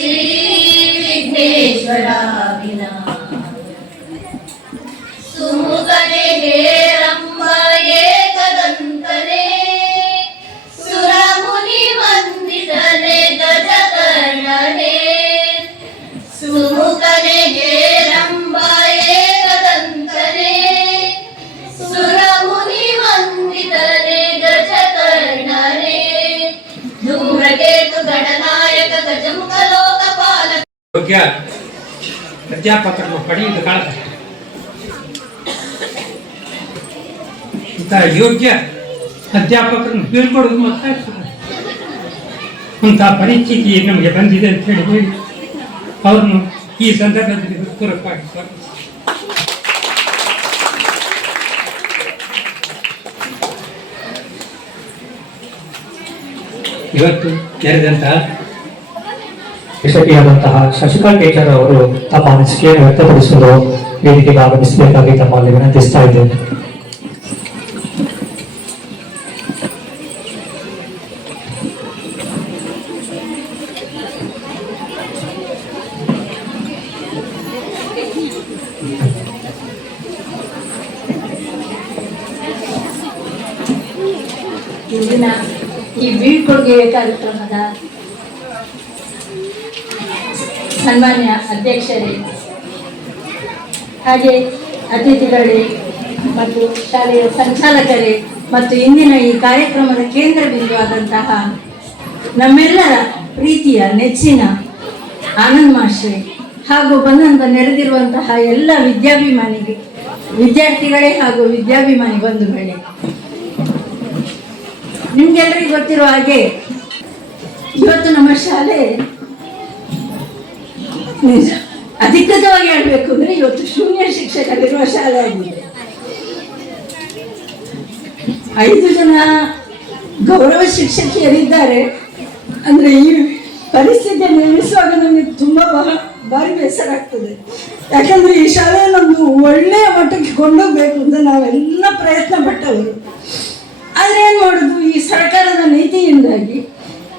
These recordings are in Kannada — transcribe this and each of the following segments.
श्री विघ्नेश्वरा बिना तुम करेगे ಯೋಗ್ಯ ಅಧ್ಯಾಪಕರನ್ನು ಪಡೆಯುವುದು ಕಾಲ ಇಂಥ ಯೋಗ್ಯ ಅಧ್ಯಾಪಕರನ್ನು ಬೀಳ್ಕೊಡೋದು ಮತ್ತೆ ಅಂಥ ಪರಿಸ್ಥಿತಿ ನಮಗೆ ಬಂದಿದೆ ಅಂತ ಹೇಳಿ ಹೇಳಿ ಅವ್ರನ್ನು ಈ ಸಂದರ್ಭದಲ್ಲಿ ಹೃತ್ಪೂರ್ವಕವಾಗಿ ಇವತ್ತು ನೆರೆದಂತಹ ಯಶಸ್ವಿಯಾದಂತಹ ಶಶಿಕಾ ಟೀಚರ್ ಅವರು ತಮ್ಮ ಅನಿಸಿಕೆಯನ್ನು ವ್ಯಕ್ತಪಡಿಸಲು ವೇದಿಕೆಗೆ ಆಗಮಿಸಬೇಕಾಗಿ ತಮ್ಮಲ್ಲಿ ವಿನಂತಿಸ್ತಾ ಇದ್ದೇನೆ. ಹಾಗೆ ಅತಿಥಿಗಳೇ ಮತ್ತು ಶಾಲೆಯ ಸಂಚಾಲಕರೇ ಮತ್ತು ಇಂದಿನ ಈ ಕಾರ್ಯಕ್ರಮದ ಕೇಂದ್ರ ಬಿಂದುವಾದಂತಹ ನಮ್ಮೆಲ್ಲರ ಪ್ರೀತಿಯ ನೆಚ್ಚಿನ ಆನಂದ್ ಮಾಶ್ರೆ ಹಾಗೂ ಬಂದಂತ ನೆರೆದಿರುವಂತಹ ಎಲ್ಲ ವಿದ್ಯಾಭಿಮಾನಿಗೆ, ವಿದ್ಯಾರ್ಥಿಗಳೇ ಹಾಗೂ ವಿದ್ಯಾಭಿಮಾನಿ ಬಂಧುಗಳೇ. ನಿಮ್ಗೆಲ್ಲರಿಗೂ ಗೊತ್ತಿರುವ ಹಾಗೆ ಇವತ್ತು ನಮ್ಮ ಶಾಲೆ ನಿಜ. ಅಧಿಕೃತವಾಗಿ ಹೇಳಬೇಕು ಅಂದ್ರೆ ಇವತ್ತು ಶೂನ್ಯ ಶಿಕ್ಷಕರಿರುವ ಶಾಲೆ ಆಗಿದೆ. ಐದು ಜನ ಗೌರವ ಶಿಕ್ಷಕಿಯರಿದ್ದಾರೆ. ಅಂದ್ರೆ ಈ ಪರಿಸ್ಥಿತಿಯನ್ನು ನಿರ್ಮಿಸುವಾಗ ನಮಗೆ ತುಂಬಾ ಬಹಳ ಭಾರಿ ಬೇಸರ ಆಗ್ತದೆ. ಯಾಕಂದ್ರೆ ಈ ಶಾಲೆ ನಮ್ದು ಒಳ್ಳೆಯ ಮಟ್ಟಕ್ಕೆ ಕೊಂಡೋಗ್ಬೇಕು ಅಂತ ನಾವೆಲ್ಲ ಪ್ರಯತ್ನ ಪಟ್ಟವರು. ಆದ್ರೆ ಏನ್ ಮಾಡುದು? ಈ ಸರ್ಕಾರದ ನೀತಿಯಿಂದಾಗಿ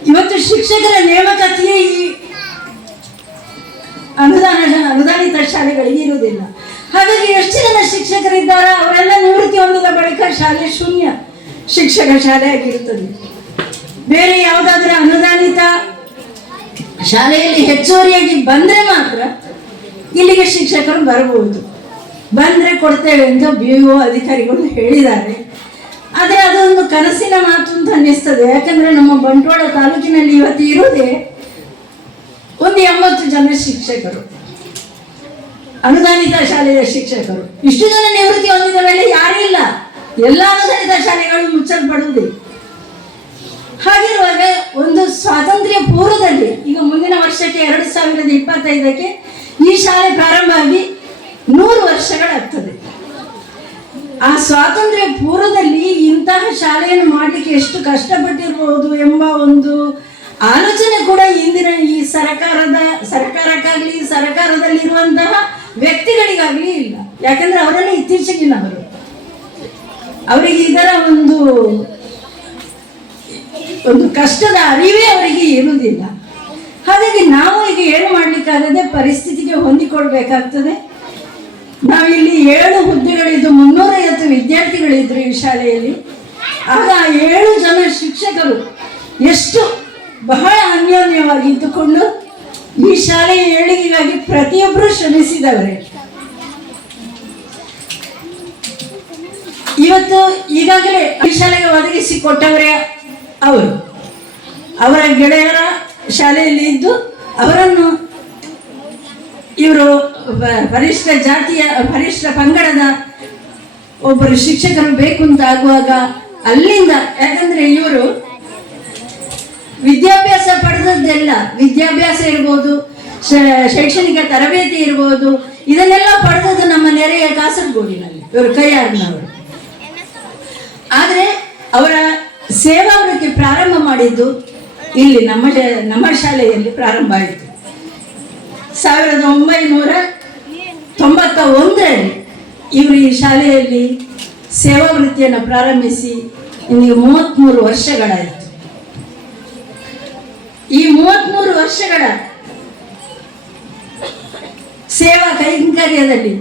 ಇವತ್ತು ಶಿಕ್ಷಕರ ನೇಮಕಾತಿಯೇ ಈ ಅನುದಾನ ಅನುದಾನಿತ ಶಾಲೆಗಳಿಗೆ ಇರುವುದಿಲ್ಲ. ಹಾಗಾಗಿ ಎಷ್ಟು ಜನ ಶಿಕ್ಷಕರಿದ್ದಾರೆ ಅವರೆಲ್ಲ ನಿವೃತ್ತಿ ಹೊಂದಿದ ಬಳಿಕ ಶಾಲೆ ಶೂನ್ಯ ಶಿಕ್ಷಕ ಶಾಲೆ ಆಗಿರುತ್ತದೆ. ಬೇರೆ ಯಾವುದಾದ್ರೂ ಅನುದಾನಿತ ಶಾಲೆಯಲ್ಲಿ ಹೆಚ್ಚುವರಿಯಾಗಿ ಬಂದ್ರೆ ಮಾತ್ರ ಇಲ್ಲಿಗೆ ಶಿಕ್ಷಕರು ಬರಬಹುದು. ಬಂದ್ರೆ ಕೊಡ್ತೇವೆ ಎಂದು ಬಿ ಒ ಅಧಿಕಾರಿಗಳು ಹೇಳಿದ್ದಾರೆ. ಆದರೆ ಅದೊಂದು ಕನಸಿನ ಮಾತು ಅಂತ ಅನ್ನಿಸ್ತದೆ. ಯಾಕಂದ್ರೆ ನಮ್ಮ ಬಂಟ್ವಾಳ ತಾಲೂಕಿನಲ್ಲಿ ಇವತ್ತು ಇರುವುದೇ ಒಂದು ಎಂಬತ್ತು ಜನ ಶಿಕ್ಷಕರು, ಅನುದಾನಿತ ಶಾಲೆಯ ಶಿಕ್ಷಕರು. ಇಷ್ಟು ಜನ ನಿವೃತ್ತಿ ಹೊಂದಿದ ಮೇಲೆ ಯಾರಿಲ್ಲ ಎಲ್ಲ ಅನುದಾನಿತ ಶಾಲೆಗಳು ಮುಚ್ಚಲ್ಪಡುವುದೇ. ಹಾಗಿರುವಾಗ ಒಂದು ಸ್ವಾತಂತ್ರ್ಯ ಪೂರ್ವದಲ್ಲಿ, ಈಗ ಮುಂದಿನ ವರ್ಷಕ್ಕೆ ಎರಡು ಸಾವಿರದ ಇಪ್ಪತ್ತೈದಕ್ಕೆ ಈ ಶಾಲೆ ಪ್ರಾರಂಭ ಆಗಿ ನೂರು ವರ್ಷಗಳಾಗ್ತದೆ. ಆ ಸ್ವಾತಂತ್ರ್ಯ ಪೂರ್ವದಲ್ಲಿ ಇಂತಹ ಶಾಲೆಯನ್ನು ಮಾಡಲಿಕ್ಕೆ ಎಷ್ಟು ಕಷ್ಟಪಟ್ಟಿರಬಹುದು ಎಂಬ ಒಂದು ಆಲೋಚನೆ ಕೂಡ ಇಂದಿನ ಈ ಸರ್ಕಾರದ, ಸರ್ಕಾರಕ್ಕಾಗ್ಲಿ, ಸರ್ಕಾರದಲ್ಲಿರುವಂತಹ ವ್ಯಕ್ತಿಗಳಿಗಾಗ್ಲಿ ಇಲ್ಲ. ಯಾಕಂದ್ರೆ ಅವರೆಲ್ಲ ಇತ್ತೀಚೆಗಿನವರು ಅವರಿಗೆ ಇದರ ಒಂದು ಒಂದು ಕಷ್ಟದ ಅರಿವೇ ಅವರಿಗೆ ಇರುವುದಿಲ್ಲ. ಹಾಗಾಗಿ ನಾವು ಈಗ ಏನು ಮಾಡ್ಲಿಕ್ಕಾಗದೆ ಪರಿಸ್ಥಿತಿಗೆ ಹೊಂದಿಕೊಳ್ಬೇಕಾಗ್ತದೆ. ನಾವಿಲ್ಲಿ ಏಳು ಹುದ್ದೆಗಳಿದ್ದು ಮುನ್ನೂರೈವತ್ತು ವಿದ್ಯಾರ್ಥಿಗಳಿದ್ರು ಈ ಶಾಲೆಯಲ್ಲಿ. ಆಗ ಏಳು ಜನ ಶಿಕ್ಷಕರು ಎಷ್ಟು ಬಹಳ ಅನ್ಯೋನ್ಯವಾಗಿ ಇದ್ದುಕೊಂಡು ಈ ಶಾಲೆಯ ಏಳಿಗೆಗಾಗಿ ಪ್ರತಿಯೊಬ್ಬರು ಶ್ರಮಿಸಿದವರೇ. ಇವತ್ತು ಈಗಾಗಲೇ ಈ ಶಾಲೆಗೆ ಒದಗಿಸಿ ಕೊಟ್ಟವರೇ ಅವರು. ಅವರ ಗೆಳೆಯರ ಶಾಲೆಯಲ್ಲಿ ಇದ್ದು ಅವರನ್ನು ಇವರು ಪರಿಷ್ಠ ಜಾತಿಯ ಪರಿಷ್ಠ ಪಂಗಡದ ಒಬ್ಬರು ಶಿಕ್ಷಕರು ಬೇಕು ಅಂತ ಆಗುವಾಗ ಅಲ್ಲಿಂದ, ಯಾಕಂದ್ರೆ ಇವರು ವಿದ್ಯಾಭ್ಯಾಸ ಪಡೆದದ್ದೆಲ್ಲ ವಿದ್ಯಾಭ್ಯಾಸ ಇರ್ಬೋದು ಶೈಕ್ಷಣಿಕ ತರಬೇತಿ ಇರ್ಬೋದು, ಇದನ್ನೆಲ್ಲ ಪಡೆದದ್ದು ನಮ್ಮ ನೆರೆಯ ಕಾಸರಗೋಡಿನಲ್ಲಿ, ಇವರು ಕೈಯಾರ್ನವರು. ಆದರೆ ಅವರ ಸೇವಾ ವೃತ್ತಿ ಪ್ರಾರಂಭ ಮಾಡಿದ್ದು ಇಲ್ಲಿ ನಮ್ಮ ನಮ್ಮ ಶಾಲೆಯಲ್ಲಿ ಪ್ರಾರಂಭ ಆಯಿತು. ಸಾವಿರದ ಒಂಬೈನೂರ ತೊಂಬತ್ತ ಒಂದರಲ್ಲಿ ಇವರು ಈ ಶಾಲೆಯಲ್ಲಿ ಸೇವಾ ವೃತ್ತಿಯನ್ನು ಪ್ರಾರಂಭಿಸಿ ಇಲ್ಲಿ ಮೂವತ್ತ್ಮೂರು ವರ್ಷಗಳಾಯಿತು. ಈ ಮೂವತ್ಮೂರು ವರ್ಷಗಳ ಸೇವಾ ಕೈಂಕರ್ಯದಲ್ಲಿ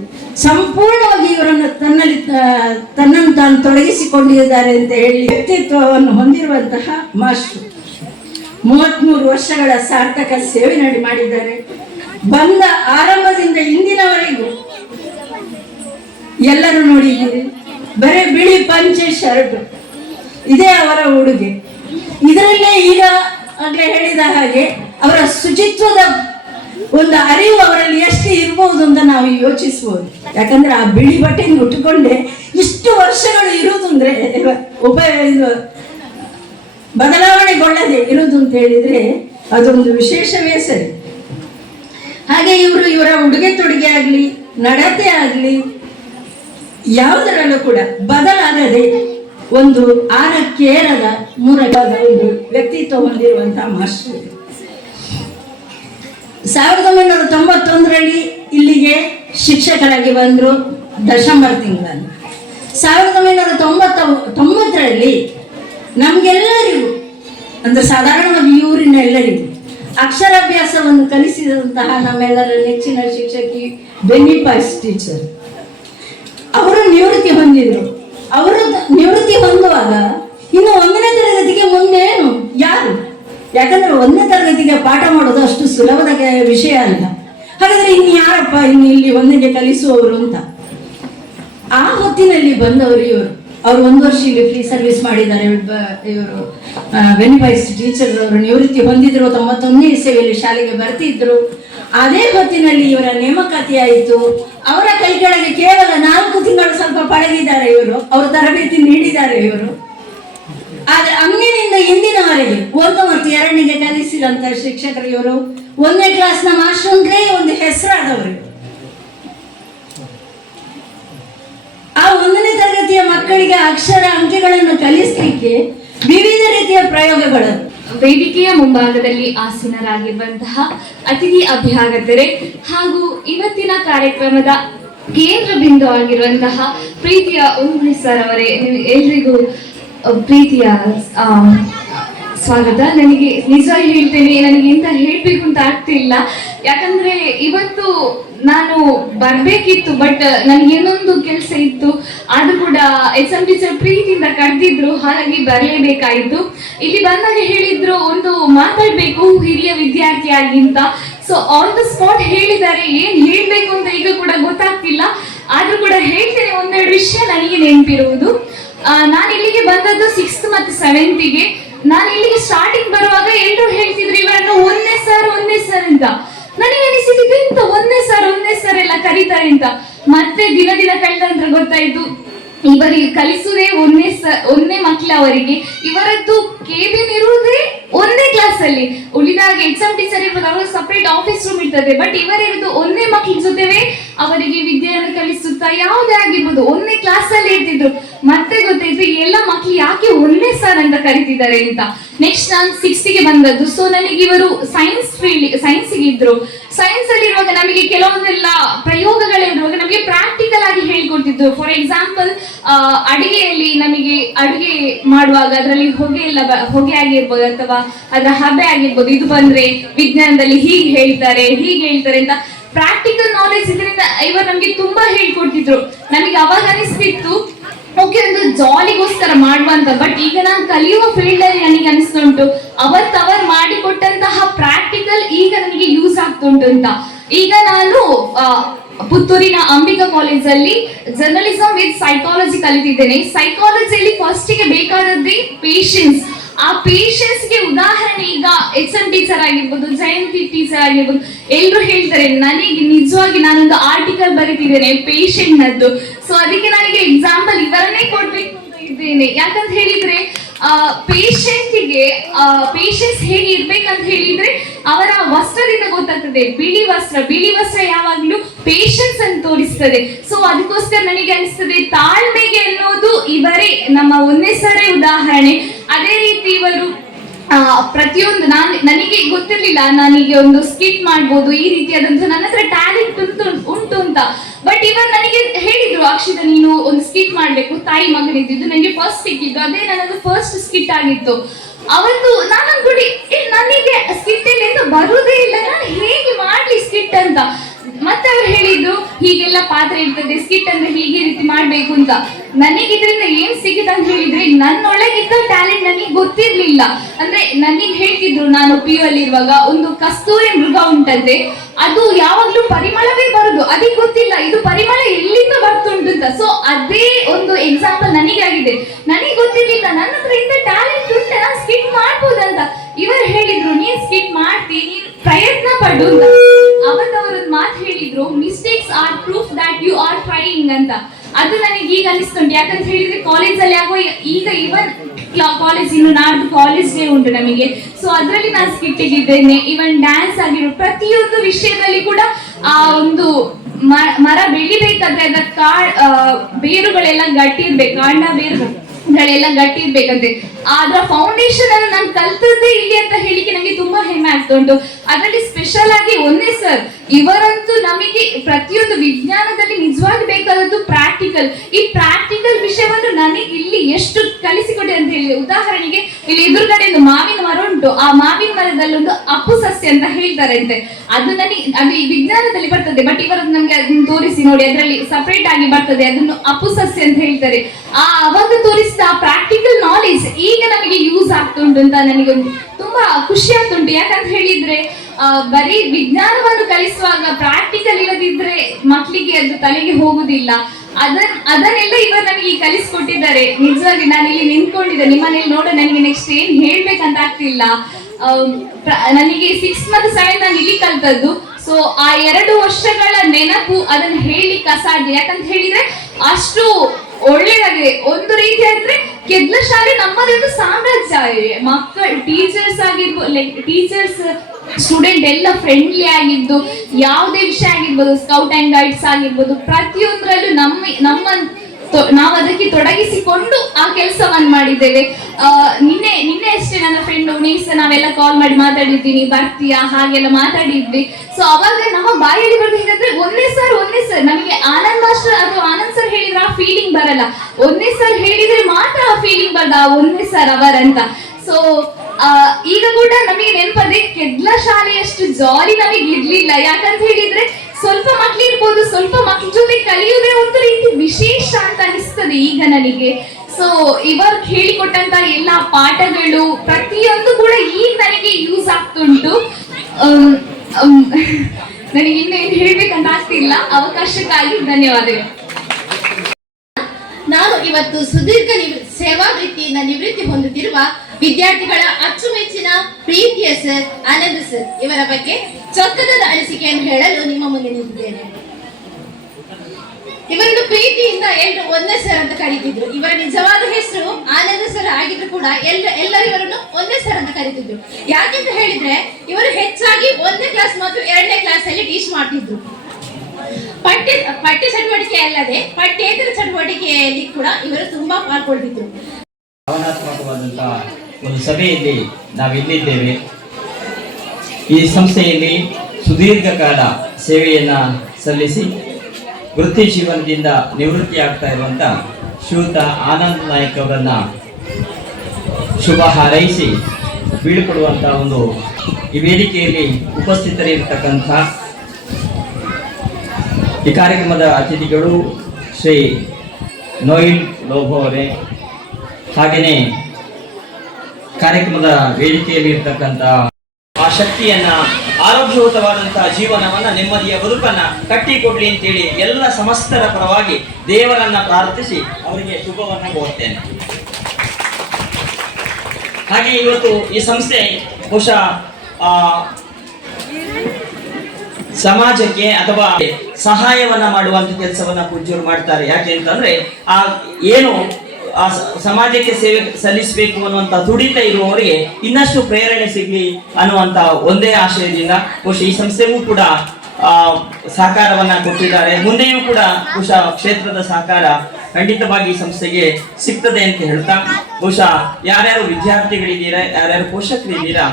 ಸಂಪೂರ್ಣವಾಗಿ ಇವರನ್ನು ತನ್ನಲ್ಲಿ ತನ್ನನ್ನು ತಾನು ತೊಡಗಿಸಿಕೊಂಡಿದ್ದಾರೆ ಅಂತ ಹೇಳಿ ವ್ಯಕ್ತಿತ್ವವನ್ನು ಹೊಂದಿರುವಂತಹ ಮಾಸ್ಟರ್. ಮೂವತ್ಮೂರು ವರ್ಷಗಳ ಸಾರ್ಥಕ ಸೇವೆ ನಡಿ ಮಾಡಿದ್ದಾರೆ. ಬಂದ ಆರಂಭದಿಂದ ಇಂದಿನವರೆಗೂ ಎಲ್ಲರೂ ನೋಡಿದ್ದೀರಿ ಬರೀ ಬಿಳಿ ಪಂಚೆ ಶರ್ಟ್, ಇದೇ ಅವರ ಉಡುಗೆ. ಇದರಲ್ಲೇ ಈಗ ಆಗ್ಲೇ ಹೇಳಿದ ಹಾಗೆ, ಅವರ ಶುಚಿತ್ವದ ಒಂದು ಅರಿವು ಅವರಲ್ಲಿ ಎಷ್ಟು ಇರಬಹುದು ಅಂತ ನಾವು ಯೋಚಿಸ್ಬೋದು. ಯಾಕಂದ್ರೆ ಆ ಬಿಳಿ ಬಟ್ಟೆ ಉಟ್ಕೊಂಡೆ ಇಷ್ಟು ವರ್ಷಗಳು ಇರುವುದು ಅಂದ್ರೆ ಉಪ ಬದಲಾವಣೆಗೊಳ್ಳದೆ ಇರುವುದು ಅಂತ ಹೇಳಿದ್ರೆ ಅದೊಂದು ವಿಶೇಷವೇ ಸರಿ. ಹಾಗೆ ಇವರು ಇವರ ಉಡುಗೆ ತೊಡುಗೆ ಆಗಲಿ, ನಡತೆ ಆಗಲಿ, ಯಾವುದರಲ್ಲೂ ಕೂಡ ಬದಲಾಗದೆ ಒಂದು ಆರಕ್ಕೇರದ ಮೂರಕ್ಕಾದ ಒಂದು ವ್ಯಕ್ತಿತ್ವ ಹೊಂದಿರುವಂತಹ ಮಾಸ್ಟರ್. ಸಾವಿರದ ಒಂಬೈನೂರ ತೊಂಬತ್ತೊಂದರಲ್ಲಿ ಇಲ್ಲಿಗೆ ಶಿಕ್ಷಕರಾಗಿ ಬಂದರು ಡಿಸೆಂಬರ್ ತಿಂಗಳಲ್ಲಿ ಸಾವಿರದ ಒಂಬೈನೂರ ತೊಂಬತ್ತ, ತೊಂಬತ್ತರಲ್ಲಿ ನಮಗೆಲ್ಲರಿಗೂ, ಅಂದ್ರೆ ಸಾಧಾರಣವಾಗಿ ಊರಿನ ಎಲ್ಲರಿಗೂ ಅಕ್ಷರಾಭ್ಯಾಸವನ್ನು ಕಲಿಸಿದಂತಹ ನಮ್ಮೆಲ್ಲರ ನೆಚ್ಚಿನ ಶಿಕ್ಷಕಿ ಬೆನ್ನಿ ಪಾಯ್ಸ್ ಟೀಚರ್. ಅವರು ನಿವೃತ್ತಿ ಹೊಂದಿದ್ರು. ಅವರು ನಿವೃತ್ತಿ ಹೊಂದುವಾಗ ಇನ್ನು ಒಂದನೇ ತರಗತಿಗೆ ಮುಂದೇನು ಯಾರು? ಯಾಕಂದ್ರೆ ಒಂದನೇ ತರಗತಿಗೆ ಪಾಠ ಮಾಡೋದು ಅಷ್ಟು ಸುಲಭದ ವಿಷಯ ಅಲ್ಲ. ಹಾಗಾದ್ರೆ ಇನ್ನು ಯಾರಪ್ಪ ಇನ್ನು ಇಲ್ಲಿ ಒಂದನೇ ಕಲಿಸುವವರು ಅಂತ? ಆ ಹೊತ್ತಿನಲ್ಲಿ ಬಂದವರು ಇವರು. ಅವರು ಒಂದು ವರ್ಷ ಇಲ್ಲಿ ಫ್ರೀ ಸರ್ವಿಸ್ ಮಾಡಿದ್ದಾರೆ. ಇವರು ಬೆನಿಫೈಸ್ ಟೀಚರ್ ಅವರು ನಿವೃತ್ತಿ ಹೊಂದಿದ್ರು. ತೊಂಬತ್ತೊಂದನೇ ಇಸವಿಯಲ್ಲಿ ಶಾಲೆಗೆ ಬರ್ತಿದ್ರು. ಅದೇ ಹೊತ್ತಿನಲ್ಲಿ ಇವರ ನೇಮಕಾತಿ ಆಯಿತು ಅವರ ಕೈ ಕೆಳಗೆ ಕೇವಲ ನಾಲ್ಕು ತಿಂಗಳು ಸ್ವಲ್ಪ ಪಳಗಿದ್ದಾರೆ ಇವರು. ಅವರು ತರಬೇತಿ ನೀಡಿದ್ದಾರೆ ಇವರು. ಆದ್ರೆ ಅಂದಿನಿಂದ ಇಂದಿನವರೆಗೆ ಒಂದು ಮತ್ತು ಎರಡನಿಗೆ ಕಲಿಸಿದಂತ ಶಿಕ್ಷಕರು ಇವರು. ಒಂದನೇ ಕ್ಲಾಸ್ನ ಮಾಸ್ಟರ್ ಒಂದು ಹೆಸರಾದವರು. ಆ ಒಂದನೇ ತರಗತಿಯ ಮಕ್ಕಳಿಗೆ ಅಕ್ಷರ ಅಂಕೆಗಳನ್ನು ಕಲಿಸಲಿಕ್ಕೆ ವಿವಿಧ ರೀತಿಯ ಪ್ರಯೋಗಗಳು ವೇದಿಕೆಯ ಮುಂಭಾಗದಲ್ಲಿ ಆಸೀನರಾಗಿರುವಂತಹ ಅತಿಥಿ ಅಭ್ಯಾಗತರೆ ಹಾಗೂ ಇವತ್ತಿನ ಕಾರ್ಯಕ್ರಮದ ಕೇಂದ್ರ ಬಿಂದು ಆಗಿರುವಂತಹ ಪ್ರೀತಿಯ ಉಂಗ್ರಿ ಸರ್ ಅವರೇ ಎಲ್ರಿಗೂ ಪ್ರೀತಿಯ ಸ್ವಾಗತ. ನನಗೆ ನಿಜ ಹೇಳ್ತೇನೆ, ನನಗೆ ಇಂತ ಹೇಳ್ಬೇಕು ಅಂತ ಆಗ್ತಿಲ್ಲ. ಯಾಕಂದ್ರೆ ಇವತ್ತು ನಾನು ಬರ್ಬೇಕಿತ್ತು ಬಟ್ ನನಗೆ ಇನ್ನೊಂದು ಕೆಲಸ ಇತ್ತು. ಅದು ಕೂಡ ಎಸ್ ಎಂ ಟೀಚರ್ ಪ್ರೀತಿಯಿಂದ ಕರೆದಿದ್ರು, ಹಾಗಾಗಿ ಬರಲೇಬೇಕಾಯಿತು. ಇಲ್ಲಿ ಬಂದಾಗ ಹೇಳಿದ್ರು, ಒಂದು ಮಾತಾಡ್ಬೇಕು, ಹಿರಿಯ ವಿದ್ಯಾರ್ಥಿಯಾಗಿ ಅಂತ. ಸೊ ಆನ್ ದ ಸ್ಪಾಟ್ ಹೇಳಿದ್ದಾರೆ, ಏನ್ ಹೇಳ್ಬೇಕು ಅಂತ ಈಗ ಕೂಡ ಗೊತ್ತಾಗ್ತಿಲ್ಲ. ಆದ್ರೂ ಕೂಡ ಹೇಳ್ತೇನೆ, ಒಂದೆರಡು ವಿಷಯ ನನಗೆ ನೆನಪಿರುವುದು. ನಾನು ಇಲ್ಲಿಗೆ ಬಂದದ್ದು ಸಿಕ್ಸ್ತ್ ಮತ್ತು ಸೆವೆಂತಿಗೆ ನಾನು ಇಲ್ಲಿಗೆ ಸ್ಟಾರ್ಟಿಂಗ್ ಬರುವಾಗ ಎಲ್ಲರೂ ಹೇಳ್ತಿದ್ರು, ಇವರನ್ನು ಒಂದೇ ಸರ್ ಒಂದೇ ಸರ್ ಅಂತ. ನನಗೆ ಅನಿಸಿದ್ದು ಇಂತ ಒಂದೇ ಸರ್ ಒಂದೇ ಸರ್ ಎಲ್ಲ ಕರೀತಾರೆ ಅಂತ ಮತ್ತೆ ದಿನ ದಿನ ಕಳೆದ ನಂತರ ಗೊತ್ತಾಯ್ತು ಇವರಿಗೆ ಕಲಿಸುವುದೇ ಒಂದೇ ಸ, ಒಂದೇ ಮಕ್ಳು ಅವರಿಗೆ. ಇವರದ್ದು ಕೇಬಿನ್ ಇರುವುದೇ ಒಂದೇ ಕ್ಲಾಸ್ ಅಲ್ಲಿ. ಉಳಿದಾಗ ಎಕ್ಸಾಮ್ ಟೀಚರ್ ಇರ್ಬೋದು ಅವರು ಸಪರೇಟ್ ಆಫೀಸ್ ರೂಮ್ ಇರ್ತದೆ. ಬಟ್ ಇವರಿರುವುದು ಒಂದೇ ಮಕ್ಕಳ ಜೊತೆವೇ ಅವರಿಗೆ ವಿದ್ಯೆಯನ್ನು ಕಲಿಸುತ್ತಾ ಯಾವುದೇ ಆಗಿರ್ಬೋದು, ಒಂದೇ ಕ್ಲಾಸ್ ಅಲ್ಲಿ ಇರ್ತಿದ್ರು. ಮತ್ತೆ ಗೊತ್ತಾಯ್ತು, ಎಲ್ಲ ಮಕ್ಕಳು ಯಾಕೆ ಒಂದೇ ಸರ್ ಅಂತ ಕರಿತಿದ್ದಾರೆ ಅಂತ. ನೆಕ್ಸ್ಟ್ ನಾನು ಸಿಕ್ಸ್ತಿಗೆ ಬಂದದ್ದು. ಸೊ ನನಗೆ ಇವರು ಸೈನ್ಸ್ ಫೀಲ್ಡ್ ಸೈನ್ಸಿಗೆ ಇದ್ರು. ಸೈನ್ಸ್ ಅಲ್ಲಿ ಇರುವಾಗ ನಮಗೆ ಕೆಲವೊಂದೆಲ್ಲ ಪ್ರಯೋಗಗಳಿರುವಾಗ ನಮಗೆ ಪ್ರಾಕ್ಟಿಕಲ್ ಆಗಿ ಹೇಳ್ಕೊಡ್ತಿದ್ರು. ಫಾರ್ ಎಕ್ಸಾಂಪಲ್ ಅಡಿಗೆಯಲ್ಲಿ ನಮಗೆ ಅಡುಗೆ ಮಾಡುವಾಗ ಅದರಲ್ಲಿ ಹೊಗೆ ಎಲ್ಲ ಹೊಗೆ ಆಗಿರ್ಬೋದು ಅಥವಾ ಅದರ ಹಬೆ ಆಗಿರ್ಬೋದು. ಇದು ಬಂದ್ರೆ ವಿಜ್ಞಾನದಲ್ಲಿ ಹೀಗೆ ಹೇಳ್ತಾರೆ ಹೀಗೆ ಹೇಳ್ತಾರೆ ಅಂತ ಪ್ರಾಕ್ಟಿಕಲ್ ನಾಲೆಜ್ ಇದರಿಂದ ಇವರು ನಮ್ಗೆ ತುಂಬಾ ಹೇಳ್ಕೊಡ್ತಿದ್ರು. ನಮಗೆ ಅವಾಗ ಅನಿಸ್ತಿತ್ತು ಓಕೆ ಒಂದು ಜಾಲಿಗೋಸ್ಕರ ಮಾಡುವಂತ ಬಟ್ ಈಗ ನಾನು ಕಲಿಯುವ ಫೀಲ್ಡ್ ಅಲ್ಲಿ ನನಗೆ ಅನಿಸ್ತುಂಟು ಅವತ್ತು ಅವರು ಮಾಡಿಕೊಟ್ಟಂತಹ ಪ್ರಾಕ್ಟಿಕಲ್ ಈಗ ನನಗೆ ಯೂಸ್ ಆಗ್ತುಂಟು ಅಂತ. ಈಗ ನಾನು ಪುತ್ತೂರಿನ ಅಂಬಿಕಾ ಕಾಲೇಜ್ ಅಲ್ಲಿ ಜರ್ನಲಿಸಂ ವಿತ್ ಸೈಕಾಲಜಿ ಕಲಿತಿದ್ದೇನೆ. ಸೈಕಾಲಜಿಯಲ್ಲಿ ಫಸ್ಟ್ಗೆ ಬೇಕಾದದ್ದೇ ಪೇಷನ್ಸ್ ಆ ಪೇಷನ್ಸ್ಗೆ ಉದಾಹರಣೆ ಈಗ ಎಸ್ ಎನ್ ಟೀಚರ್ ಆಗಿರ್ಬೋದು ಜಯಂತಿ ಟೀಚರ್ ಆಗಿರ್ಬೋದು, ಎಲ್ರು ಹೇಳ್ತಾರೆ, ನನಗೆ ನಿಜವಾಗಿ ನಾನೊಂದು ಆರ್ಟಿಕಲ್ ಬರೀತಿದ್ದೇನೆ ಪೇಷಂಟ್ ನದ್ದು. ಸೊ ಅದಕ್ಕೆ ನನಗೆ ಎಕ್ಸಾಂಪಲ್ ಇವರನ್ನೇ ಕೊಡ್ಬೇಕು ಅಂತ ಇದ್ದೇನೆ. ಯಾಕಂತ ಹೇಳಿದ್ರೆ ಪೇಷಂಟಿಗೆ ಪೇಷನ್ಸ್ ಹೇಗೆ ಇರ್ಬೇಕಂತ ಹೇಳಿದ್ರೆ ಅವರ ವಸ್ತ್ರದಿಂದ ಗೊತ್ತಾಗ್ತದೆ. ಬಿಳಿ ವಸ್ತ್ರ ಬಿಳಿ ವಸ್ತ್ರ ಯಾವಾಗ್ಲೂ ಪೇಷನ್ಸ್ ಅನ್ನು ತೋರಿಸ್ತದೆ. ಸೊ ಅದಕ್ಕೋಸ್ಕರ ನನಗೆ ಅನಿಸ್ತದೆ, ತಾಳ್ಮೆಗೆ ಅನ್ನೋದು ಇವರೇ ನಮ್ಮ ಒಂದೇ ಸರಿ ಉದಾಹರಣೆ. ಅದೇ ರೀತಿ ಇವರು ಪ್ರತಿಯೊಂದು ನಾನು ನನಗೆ ಗೊತ್ತಿರ್ಲಿಲ್ಲ ನಾನೀಗ ಒಂದು ಸ್ಕಿಟ್ ಮಾಡ್ಬೋದು, ಈ ರೀತಿಯಾದಂತ ನನ್ನ ಹತ್ರ ಟ್ಯಾಲೆಂಟ್ ಉಂಟು ಉಂಟು ಅಂತ. ಬಟ್ ಇವಾಗ ನನಗೆ ಹೇಳಿದ್ರು, ಅಕ್ಷಿತ ನೀನು ಒಂದು ಸ್ಕಿಟ್ ಮಾಡ್ಬೇಕು, ತಾಯಿ ಮಗನಿದ್ದು. ನನಗೆ ಫಸ್ಟ್ ಸಿಕ್ಕಿದ್ದು ಅದೇ ನನ್ನದು ಫಸ್ಟ್ ಸ್ಕಿಟ್ ಆಗಿತ್ತು. ಅವತ್ತು ನಾನು ಅನ್ಕೊಡಿ ನನಗೆ ಸ್ಕಿಟ್ ಎಂತ ಬರುವುದೇ ಇಲ್ಲ. ನಾನು ಹೇಗೆ ಮಾಡ್ಲಿ ಸ್ಕಿಟ್ ಅಂತ? ಮತ್ತೆ ಅವ್ರು ಹೇಳಿದ್ರು ಹೀಗೆಲ್ಲ ಪಾತ್ರೆ ಇರ್ತದೆ ಸ್ಕಿಟ್ ಅಂದ್ರೆ ಹೀಗೆ ರೀತಿ ಮಾಡ್ಬೇಕು ಅಂತ. ನನಗೆ ಇದರಿಂದ ಏನ್ ಸಿಗುತ್ತೆ ಅಂತ ಹೇಳಿದ್ರೆ, ನನ್ನೊಳಗಿದ್ದ ಟ್ಯಾಲೆಂಟ್ ನನಗೆ ಗೊತ್ತಿರ್ಲಿಲ್ಲ. ಅಂದ್ರೆ ನನಗೆ ಹೇಳ್ತಿದ್ರು, ನಾನು ಪಿ ಯು ಅಲ್ಲಿ ಇರುವಾಗ ಒಂದು ಕಸ್ತೂರಿ ಮೃಗ ಉಂಟಂತೆ, ಅದು ಯಾವಾಗ್ಲೂ ಪರಿಮಳವೇ ಬರುದು. ಅದಕ್ಕೆ ಗೊತ್ತಿಲ್ಲ, ಇದು ಪರಿಮಳ ಎಲ್ಲಿಂದ ಬರ್ತುಂಟು ಅಂತ. ಸೊ ಅದೇ ಒಂದು ಎಕ್ಸಾಂಪಲ್ ನನಗೆ ಆಗಿದೆ ನನಗೆ ಗೊತ್ತಿರ್ಲಿಲ್ಲ ನನ್ನ ಹತ್ರ ಇಂಥ ಟ್ಯಾಲೆಂಟ್ ಉಂಟು, ನಾನು ಸ್ಕಿಟ್ ಮಾಡ್ಬೋದಂತ. ಇವರು ಹೇಳಿದ್ರು, ನೀನ್ ಸ್ಕಿಟ್ ಮಾಡ್ತೀನಿ ಪ್ರಯತ್ನ ಪಡು ಅವರೊಂದು ಮಾತು ಹೇಳಿದ್ರು mistakes are proof that you are trying ಅಂತ. ಅದು ನನಗೆ ಈಗ ಅನಿಸ್ತುಂಟು. ಯಾಕಂತ ಹೇಳಿದ್ರೆ ಕಾಲೇಜ್ ಅಲ್ಲಿ ಆಗೋ ಈಗ ಇವನ್ ಕಾಲೇಜ್ ಇನ್ನು ನಾಡ್ದು ಕಾಲೇಜ್ ಡೇ ಉಂಟು ನಮಗೆ. ಸೊ ಅದರಲ್ಲಿ ನಾನು ಸ್ಕಿಟ್ಟಿಗಿದ್ದೇನೆ ಇವನ್ ಡ್ಯಾನ್ಸ್ ಆಗಿರೋ ಪ್ರತಿಯೊಂದು ವಿಷಯದಲ್ಲಿ ಕೂಡ ಆ ಒಂದು ಮರ ಬೆಳಿಬೇಕಾದ್ರೆ ಅದರ ಕಾ ಬೇರುಗಳೆಲ್ಲ ಗಟ್ಟಿ ಇರ್ಬೇಕು ಕಾಂಡ ಬೇರುಗಳೆಲ್ಲ ಗಟ್ಟಿ ಇರ್ಬೇಕಂತೆ. ಅದರ ಫೌಂಡೇಶನ್ ಅನ್ನು ನಾನು ಕಲ್ತದ್ದೇ ಇಲ್ಲಿ ಅಂತ ಹೇಳಿಕ್ಕೆ ನನಗೆ ತುಂಬಾ ಹೆಮ್ಮೆ ಆಗ್ತಾ ಉಂಟು. ಅದರಲ್ಲಿ ಸ್ಪೆಷಲ್ ಆಗಿ ಒಂದೇ ಸರ್ ಇವರಂತೂ ನಮಗೆ ಪ್ರತಿಯೊಂದು ವಿಜ್ಞಾನದಲ್ಲಿ ನಿಜವಾಗಿ ಬೇಕಾದದ್ದು ಪ್ರಾಕ್ಟಿಕಲ್ ಈ ಪ್ರಾಕ್ಟಿಕಲ್ ವಿಷಯವನ್ನು ನನಗೆ ಇಲ್ಲಿ ಎಷ್ಟು ಕಲಿಸಿಕೊಟ್ಟೆ ಅಂತ ಹೇಳಿದೆ ಉದಾಹರಣೆಗೆ ಇಲ್ಲಿ ಎದುರುಗಡೆ ಒಂದು ಮಾವಿನ ಮರ ಉಂಟು. ಆ ಮಾವಿನ ಮರದಲ್ಲಿ ಒಂದು ಅಪ್ಪು ಸಸ್ಯ ಅಂತ ಹೇಳ್ತಾರಂತೆ. ಅದು ನನಗೆ, ಅದು ಈ ವಿಜ್ಞಾನದಲ್ಲಿ ಬರ್ತದೆ ಬಟ್ ಇವರದ್ದು ನಮ್ಗೆ ಅದನ್ನು ತೋರಿಸಿ ನೋಡಿ, ಅದರಲ್ಲಿ ಸಪರೇಟ್ ಆಗಿ ಬರ್ತದೆ, ಅದನ್ನು ಅಪ್ಪು ಸಸ್ಯ ಅಂತ ಹೇಳ್ತಾರೆ. ಆ, ಅವಾಗ ತೋರಿಸಿದ ಆ ಪ್ರಾಕ್ಟಿಕಲ್ ನಾಲೆಜ್ ಈಗ ನಮಗೆ ಯೂಸ್ ಆಗ್ತುಂಟು ಅಂತ ನನಗೆ ತುಂಬಾ ಖುಷಿ ಆಗ್ತುಂಟು ಯಾಕಂತ ಹೇಳಿದ್ರೆ ಬರೀ ವಿಜ್ಞಾನವನ್ನು ಕಲಿಸುವಾಗ ಪ್ರಾಕ್ಟಿಕಲ್ ಇಲ್ಲದಿದ್ರೆ ಮಕ್ಕಳಿಗೆ ಅದು ತಲೆಗೆ ಹೋಗುದಿಲ್ಲ. ಅದನ್, ಅದನ್ನೆಲ್ಲ ಇವರು ನನಗೆ ಕಲಿಸ್ಕೊಟ್ಟಿದ್ದಾರೆ. ನಿಜವಾಗಿ ನಾನು ಇಲ್ಲಿ ನಿಂತ್ಕೊಂಡಿದ್ದೆ. ನಿಮ್ಮನೇಲಿ ನೋಡ, ನನಗೆ ನೆಕ್ಸ್ಟ್ ಏನ್ ಹೇಳ್ಬೇಕಂತ ಆಗ್ತಿಲ್ಲ. ನನಗೆ ಸಿಕ್ಸ್ ಮತ್ತು ಸೆವೆನ್ ನಾನು ಇಲ್ಲಿ ಕಲ್ತದ್ದು. ಸೊ ಆ ಎರಡು ವರ್ಷಗಳ ನೆನಪು ಅದನ್ನ ಹೇಳಿ ಅಸಾಧ್ಯ. ಯಾಕಂತ ಹೇಳಿದ್ರೆ, ಅಷ್ಟು ಒಳ್ಳೇದಾಗಿದೆ. ಒಂದು ರೀತಿ ಅಂದ್ರೆ ಕೆದ್ಲ ಶಾಲೆ ನಮ್ಮದೊಂದು ಸಾಮ್ರಾಜ್ಯ ಮಕ್ಕಳ ಟೀಚರ್ಸ್ ಆಗಿರ್ಬೋದು ಲೈಕ್ ಟೀಚರ್ಸ್ ಸ್ಟೂಡೆಂಟ್ ಎಲ್ಲ ಫ್ರೆಂಡ್ಲಿ ಆಗಿದ್ದು, ಯಾವುದೇ ವಿಷಯ ಆಗಿರ್ಬೋದು ಸ್ಕೌಟ್ ಅಂಡ್ ಗೈಡ್ಸ್ ಆಗಿರ್ಬೋದು, ಪ್ರತಿಯೊಂದರಲ್ಲೂ ನಮ್ಮ ನಮ್ಮ ನಾವು ಅದಕ್ಕೆ ತೊಡಗಿಸಿಕೊಂಡು ಆ ಕೆಲಸವನ್ನು ಮಾಡಿದ್ದೇವೆ. ನಿನ್ನೆ ನಿನ್ನೆ ಅಷ್ಟೇ ನನ್ನ ಫ್ರೆಂಡ್ ಮೀನ್ಸ್ ನಾವೆಲ್ಲ ಕಾಲ್ ಮಾಡಿ ಮಾತಾಡಿದ್ದೀನಿ, ಬರ್ತೀಯಾ, ಹಾಗೆಲ್ಲ ಮಾತಾಡಿದ್ವಿ. ಸೊ ಅವಾಗ ನಮ್ಮ ಬಾಯಲ್ಲಿ ಬರೋದು ಹೇಗಂದ್ರೆ, ಒಂದೇ ಸರ್ ಒಂದೇ ಸರ್, ನಮಗೆ ಆನಂದ್ ಮಾಸ್ಟರ್ ಅಥವಾ ಆನಂದ್ ಸರ್ ಹೇಳಿದ್ರೆ ಆ ಫೀಲಿಂಗ್ ಬರಲ್ಲ. ಒಂದೇ ಸರ್ ಹೇಳಿದ್ರೆ ಮಾತ್ರ ಆ ಫೀಲಿಂಗ್ ಬರ್ದ ಒಂದೇ ಸರ್ ಅವರಂತ. ಸೊ ಈಗ ಕೂಡ ನಮಗೆ ನೆನಪದೆ ಕೆದ್ಲ ಶಾಲೆಯಷ್ಟು ಜಾಲಿ ನಮಗೆ ಇರ್ಲಿಲ್ಲ. ಯಾಕಂತ ಹೇಳಿದ್ರೆ ಸ್ವಲ್ಪ ಮಕ್ಳು ಇರ್ಬೋದು, ಸ್ವಲ್ಪ ಮಕ್ಳ ಜೊತೆ ಕಲಿಯುವುದೇ ಒಂದು ರೀತಿ ವಿಶೇಷ ಅಂತ ಅನಿಸ್ತದೆ ಈಗ ನನಗೆ. ಸೊ ಇವರು ಹೇಳಿಕೊಟ್ಟಂತ ಎಲ್ಲಾ ಪಾಠಗಳು ಪ್ರತಿಯೊಂದು ಕೂಡ ಈಗ ನನಗೆ ಯೂಸ್ ಆಗ್ತುಂಟು. ನನಗೆ ಇನ್ನೇನು ಹೇಳ್ಬೇಕಂತ ಆಗ್ತಿಲ್ಲ. ಅವಕಾಶಕ್ಕಾಗಿ ಧನ್ಯವಾದಗಳು. ನಾನು ಇವತ್ತು ಸುದೀರ್ಘ ಸೇವಾ ವೃತ್ತಿಯಿಂದ ನಿವೃತ್ತಿ ಹೊಂದುತ್ತಿರುವ ವಿದ್ಯಾರ್ಥಿಗಳ ಅಚ್ಚುಮೆಚ್ಚಿನ ಪ್ರೀತಿಯ ಸರ್, ಆನಂದ ಸರ್, ಇವರ ಬಗ್ಗೆ ಚೊಕ್ಕದ ಅನಿಸಿಕೆಯನ್ನು ಹೇಳಲು ನಿಮ್ಮ ಮುಂದೆ ನಿಂತಿದ್ದೇನೆ. ಇವರನ್ನು ಪ್ರೀತಿಯಿಂದ ಎಲ್ಲರೂ ಒಂದೇ ಸರ್ ಅಂತ ಕರೀತಿದ್ರು. ಇವರ ನಿಜವಾದ ಹೆಸರು ಆನಂದ ಸರ್ ಆಗಿದ್ರು ಕೂಡ ಎಲ್ಲ, ಎಲ್ಲರೂ ಒಂದೇ ಸರ್ ಅಂತ ಕರೀತಿದ್ರು. ಯಾಕೆಂತ ಹೇಳಿದ್ರೆ, ಇವರು ಹೆಚ್ಚಾಗಿ ಒಂದನೇ ಕ್ಲಾಸ್ ಮತ್ತು ಎರಡನೇ ಕ್ಲಾಸ್ ಅಲ್ಲಿ ಟೀಚ್ ಮಾಡ್ತಿದ್ರು. ಪಠ್ಯ ಪಠ್ಯ ಚಟುವಟಿಕೆ ಅಲ್ಲದೆ ಪಠ್ಯೇತರ ಚಟುವಟಿಕೆಯಲ್ಲಿ ಕೂಡ ಇವರು ತುಂಬಾ ಪಾಲ್ಗೊಳ್ತಿದ್ರು. ಭಾವನಾತ್ಮಕವಾದಂತಹ ಒಂದು ಸಭೆಯಲ್ಲಿ ನಾವಿಲ್ಲಿದ್ದೇವೆ. ಈ ಸಂಸ್ಥೆಯಲ್ಲಿ ಸುದೀರ್ಘ ಕಾಲ ಸೇವೆಯನ್ನು ಸಲ್ಲಿಸಿ ವೃತ್ತಿ ಜೀವನದಿಂದ ನಿವೃತ್ತಿ ಆಗ್ತಾ ಇರುವಂಥ ಶ್ರೀಯುತ ಆನಂದ್ ನಾಯಕ್ ಅವರನ್ನ ಶುಭ ಹಾರೈಸಿ ಬೀಳ್ಕೊಡುವಂತ ಒಂದು ಈ ವೇದಿಕೆಯಲ್ಲಿ ಉಪಸ್ಥಿತರಿರ್ತಕ್ಕಂಥ ಈ ಕಾರ್ಯಕ್ರಮದ ಅತಿಥಿಗಳು ಶ್ರೀ ನೋಯಿಲ್ ಲೋಭೋ ಅವರೇ, ಹಾಗೆಯೇ ಕಾರ್ಯಕ್ರಮದ ವೇದಿಕೆಯಲ್ಲಿ ಇರ್ತಕ್ಕಂಥ ಆ ಶಕ್ತಿಯನ್ನ ಆರೋಗ್ಯಯುತವಾದಂತಹ ಜೀವನವನ್ನ ನೆಮ್ಮದಿಯ ಬದುಕನ್ನ ಕಟ್ಟಿಕೊಡ್ಲಿ ಅಂತೇಳಿ ಎಲ್ಲ ಸಮಸ್ತರ ಪರವಾಗಿ ದೇವರನ್ನ ಪ್ರಾರ್ಥಿಸಿ ಅವರಿಗೆ ಶುಭವನ್ನ ಕೋರ್ತೇನೆ. ಹಾಗೆ ಇವತ್ತು ಈ ಸಂಸ್ಥೆ ಬಹುಶಃ ಆ, ಸಮಾಜಕ್ಕೆ ಅಥವಾ ಸಹಾಯವನ್ನ ಮಾಡುವಂತ ಕೆಲಸವನ್ನ ಪೂಜ್ಯರು ಮಾಡ್ತಾರೆ. ಯಾಕೆ ಅಂತಂದ್ರೆ ಆ ಏನು ಸಮಾಜಕ್ಕೆ ಸೇವೆ ಸಲ್ಲಿಸಬೇಕು ಅನ್ನುವಂತ ತುಡಿತ ಇರುವವರಿಗೆ ಇನ್ನಷ್ಟು ಪ್ರೇರಣೆ ಸಿಗ್ಲಿ ಅನ್ನುವಂತ ಒಂದೇ ಆಶಯದಿಂದ ಬಹುಶಃ ಈ ಸಂಸ್ಥೆಗೂ ಕೂಡ ಸಹಕಾರವನ್ನ ಕೊಟ್ಟಿದ್ದಾರೆ. ಮುಂದೆಯೂ ಕೂಡ ಬಹುಶಃ ಕ್ಷೇತ್ರದ ಸಹಕಾರ ಖಂಡಿತವಾಗಿ ಈ ಸಂಸ್ಥೆಗೆ ಸಿಗ್ತದೆ ಅಂತ ಹೇಳ್ತಾ, ಬಹುಶಃ ಯಾರ್ಯಾರು ವಿದ್ಯಾರ್ಥಿಗಳಿದ್ದೀರಾ, ಯಾರ್ಯಾರು ಪೋಷಕರಿದ್ದೀರಾ,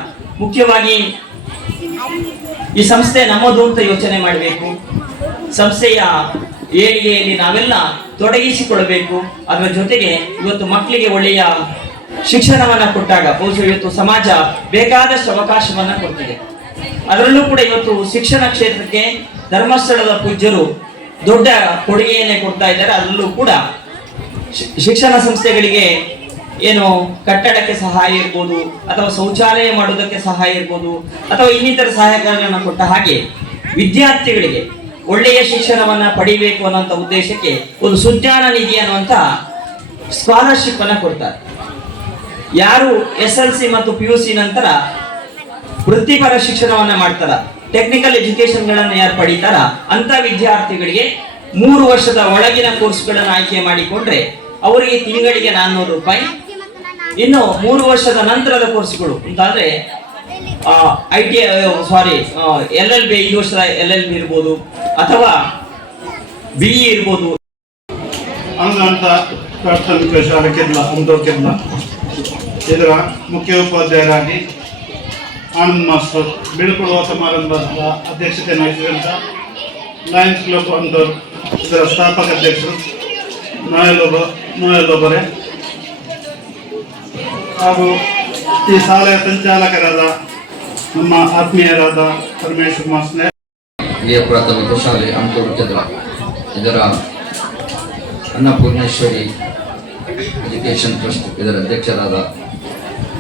ಮುಖ್ಯವಾಗಿ ಈ ಸಂಸ್ಥೆ ನಮ್ಮದು ಅಂತ ಯೋಚನೆ ಮಾಡಬೇಕು. ಸಂಸ್ಥೆಯ ಏಳಿಗೆಯಲ್ಲಿ ನಾವೆಲ್ಲ ತೊಡಗಿಸಿಕೊಳ್ಬೇಕು ಅದರ ಜೊತೆಗೆ ಇವತ್ತು ಮಕ್ಕಳಿಗೆ ಒಳ್ಳೆಯ ಶಿಕ್ಷಣವನ್ನ ಕೊಟ್ಟಾಗ, ಬಹುಶಃ ಇವತ್ತು ಸಮಾಜ ಬೇಕಾದಷ್ಟು ಅವಕಾಶವನ್ನ ಕೊಡ್ತಿದೆ. ಅದರಲ್ಲೂ ಕೂಡ ಇವತ್ತು ಶಿಕ್ಷಣ ಕ್ಷೇತ್ರಕ್ಕೆ ಧರ್ಮಸ್ಥಳದ ಪೂಜ್ಯರು ದೊಡ್ಡ ಕೊಡುಗೆಯನ್ನೇ ಕೊಡ್ತಾ ಇದ್ದಾರೆ. ಅದರಲ್ಲೂ ಕೂಡ ಶಿಕ್ಷಣ ಸಂಸ್ಥೆಗಳಿಗೆ ಏನು ಕಟ್ಟಡಕ್ಕೆ ಸಹಾಯ ಇರ್ಬೋದು, ಅಥವಾ ಶೌಚಾಲಯ ಮಾಡುವುದಕ್ಕೆ ಸಹಾಯ ಇರ್ಬೋದು, ಅಥವಾ ಇನ್ನಿತರ ಸಹಾಯಗಳನ್ನು ಕೊಟ್ಟ ಹಾಗೆ ವಿದ್ಯಾರ್ಥಿಗಳಿಗೆ ಒಳ್ಳೆಯ ಶಿಕ್ಷಣವನ್ನ ಪಡಿಬೇಕು ಅನ್ನೋಂಥ ಉದ್ದೇಶಕ್ಕೆ ಒಂದು ಸುಜ್ಞಾನ ನಿಧಿ ಅನ್ನುವಂಥ ಸ್ಕಾಲರ್ಶಿಪ್ ಅನ್ನ ಕೊಡ್ತಾರೆ. ಯಾರು ಎಸ್ ಎಲ್ ಸಿ ಮತ್ತು ಪಿ ಯು ಸಿ ನಂತರ ವೃತ್ತಿಪರ ಶಿಕ್ಷಣವನ್ನ ಮಾಡ್ತಾರ ಟೆಕ್ನಿಕಲ್ ಎಜುಕೇಶನ್ ಗಳನ್ನ ಯಾರು ಪಡಿತಾರ ಅಂತ ವಿದ್ಯಾರ್ಥಿಗಳಿಗೆ ಮೂರು ವರ್ಷದ ಒಳಗಿನ ಕೋರ್ಸ್ಗಳನ್ನು ಆಯ್ಕೆ ಮಾಡಿಕೊಂಡ್ರೆ ಅವರಿಗೆ ತಿಂಗಳಿಗೆ ನಾನ್ನೂರು ರೂಪಾಯಿ, ಇನ್ನು ಮೂರು ವರ್ಷದ ನಂತರದ ಕೋರ್ಸ್ಗಳು ಅಂತಂದ್ರೆ I T sorry L L B ಈ ಎಲ್ ಎಲ್ ಬಿ ಇರ್ಬೋದು, ಅಥವಾ ಬಿ ಇ ಇರ್ಬೋದು. ಅಂತ ಪ್ರಾಥಮಿಕ ಶಾಲೆ ಕೆದ್ಲ ಇದರ ಮುಖ್ಯ ಉಪಾಧ್ಯಾಯರಾಗಿ ಆನಂದ್ ಮಾಸ್ಟರ್, ಬೀಳ್ಕೊಡುವ ಸಮಾರಂಭದ ಅಧ್ಯಕ್ಷತೆ ನಡೆಸಿದಂಥ ಲಯನ್ಸ್ ಕ್ಲಬ್ ಅಂದೂರು ಇದರ ಸ್ಥಾಪಕ ಅಧ್ಯಕ್ಷರು ನೋಯಲೊಬ ನೋಯಲೊಬರೆ ಹಾಗೂ ಈ ಶಾಲೆಯ ಸಂಚಾಲಕರಾದ ನಮ್ಮ ಆತ್ಮೀಯರಾದ ಪರಮೇಶ್ವರ್ ಮಾಸ್ನೆ. ಹಿರಿಯ ಪ್ರಾಥಮಿಕ ಶಾಲೆ ಅಂಟೂರು ಚಂದ್ರ ಇದರ ಅನ್ನಪೂರ್ಣೇಶ್ವರಿ ಎಜುಕೇಷನ್ ಟ್ರಸ್ಟ್ ಇದರ ಅಧ್ಯಕ್ಷರಾದ